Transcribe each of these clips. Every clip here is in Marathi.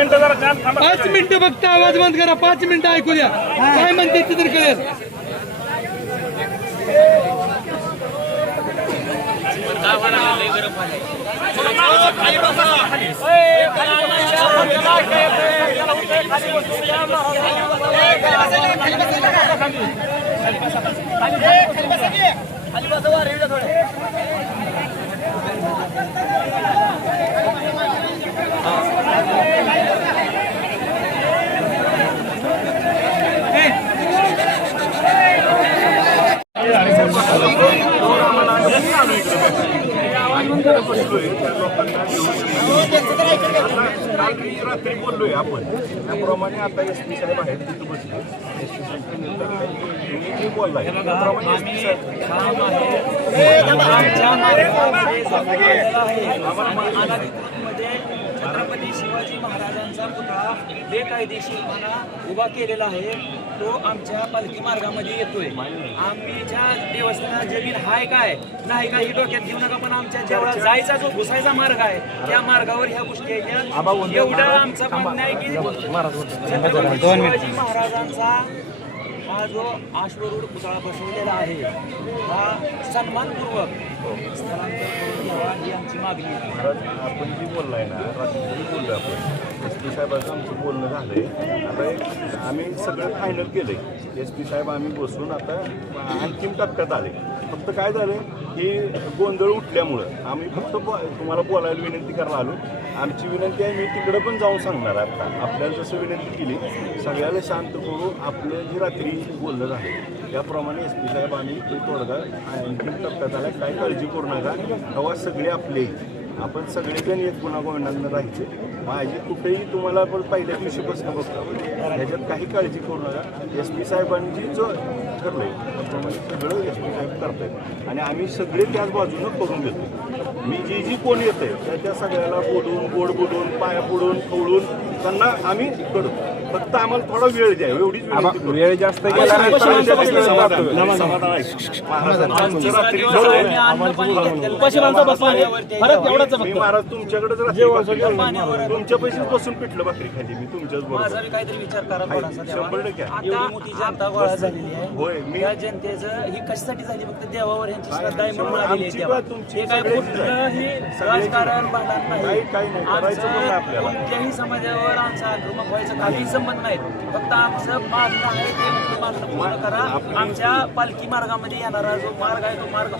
मिनिटं जरा छान थांबा. 5 मिनिटं फक्त आवाज बंद करा. 5 मिनिटं ऐकू द्या काय म्हणते ते तर कळेल. रात्री बोललोय आपण त्याप्रमाणे आता एसपी साहेब आहेत तिथं बसले. तुम्ही बोललाय त्याप्रमाणे एसपी छत्रपती शिवाजी महाराजांचा पुतळा बेकायदेशीरपणा उभा केलेला आहे. तो आमच्या पालखी मार्गामध्ये येतोय. आम्ही ज्या देवस्थानात जमीन हाय काय नाही काय ही डोक्यात घेऊ नका, पण आमच्या जेवढा जायचा जो घुसायचा मार्ग आहे त्या मार्गावर ह्या गोष्टी आहेत. एवढं आमचं म्हणणं आहे की छत्रपती शिवाजी महाराजांचा हा जो अश्वरूढ पुतळा बसवलेला आहे हा सन्मानपूर्वक स्थलांतर करून घ्यावा ही आमची मागणी आहे. आपण जी बोललाय ना रात्री बोललो आपण एस पी साहेबांचं आमचं बोलणं झालंय. आता आम्ही सगळं फायनल केलंय. एस पी साहेब आम्ही बसून आता अंतिम टप्प्यात आले. फक्त काय झालं की गोंधळ उठल्यामुळं आम्ही फक्त तुम्हाला बोलायला विनंती करायला आलो. आमची विनंती आहे मी तिकडं पण जाऊन सांगणार आहे. आता आपल्याला जसं विनंती केली सगळ्याला शांत करू. आपलं जी रात्री बोलणं झालं त्याप्रमाणे एस पी साहेब आम्ही तोडगा अंतिम टप्प्यात आला. काय काळजी करू नका. तेव्हा सगळे आपले आपण सगळेजण एक गुन्हागोविंदांना राहायचे. माझी कुठेही तुम्हाला पण पहिल्या दिवशीपासून बघतो ह्याच्यात काही काळजी करू नका. एस पी साहेबांनी जो ठरलं आहे त्याप्रमाणे सगळं एस पी साहेब करत आहेत आणि आम्ही सगळे त्याच बाजूनं करून घेतो. मी जी कोण येते त्या सगळ्याला बोलून गोड बोलून पाया पडून खवळून त्यांना आम्ही करतो. फक्त आम्हाला थोडा वेळ द्या एवढीच वेळ जास्त गेला महाराज तुमच्याकडे तुमच्या पैसे बसून पिठलं भाकरी खाली मी तुमच्याच बरोबर काहीतरी विचार करा. 100% आता मोठी जनता गोळा झालेली आहे. होय मी या जनतेचं ही कशासाठी झाली फक्त देवावर यांची श्रद्धा आहे म्हणून आलेली आहे. हे काय कुठलंही राजकारण भांडण नाही. कोणत्याही समाजावर आमचा आक्रमक व्हायचा काही संबंध नाही. फक्त आमचं मागणं आहे ते मागणं पूर्ण करा. आमच्या पालखी मार्गामध्ये येणारा जो मार्ग आहे तो मार्ग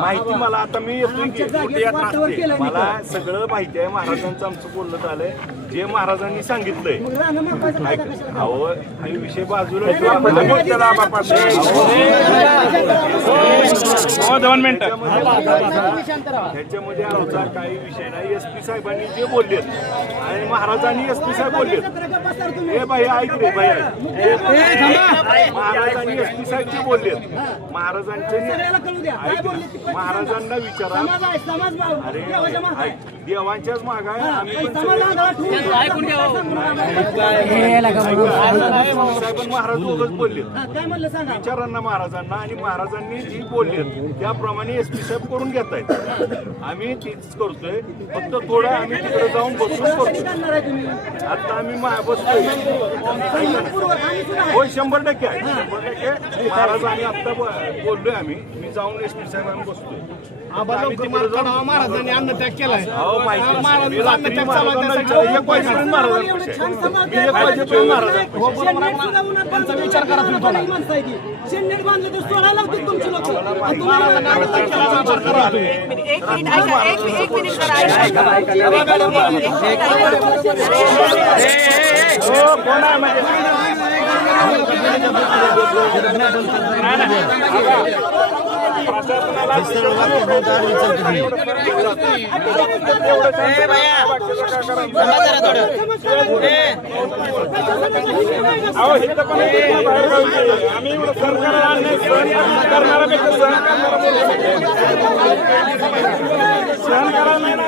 माहिती मला आता मी येतो मला सगळं माहिती आहे. महाराजांचं आमचं बोलणं झालंय जे महाराजांनी सांगितलंय. अहो आणि विषय बाजूला त्याच्यामध्ये आमचा काही विषय नाही. एस पी साहेबांनी जे बोललेत आणि महाराजांनी एस पी साहेब बोललेत हे बाई ऐक रे बाई महाराजांनी एस पी साहेब जे बोललेत महाराजांना विचारा. अरे देवांच्याच माग आहे. आम्ही महाराज दोघच बोलले विचारांना महाराजांना आणि महाराजांनी जी बोलले त्याप्रमाणे एस पी साहेब करून घेत आहेत. आम्ही तीच करतोय. फक्त थोडं आम्ही तिकडे जाऊन बसून करतो. आता आम्ही बसतोय होय 100% आहे. 100% महाराजांनी आता बोललोय आम्ही. मी जाऊन एस पी साहेब आम्ही बसतोय. महाराजांनी अन्नत्याग केलाय. त्यांचा विचार करा तुम्ही थोडा. शेंडीत बांधले तर सोडायला लागतील तुमची लोक. आम्ही सहन करायला नाही ना.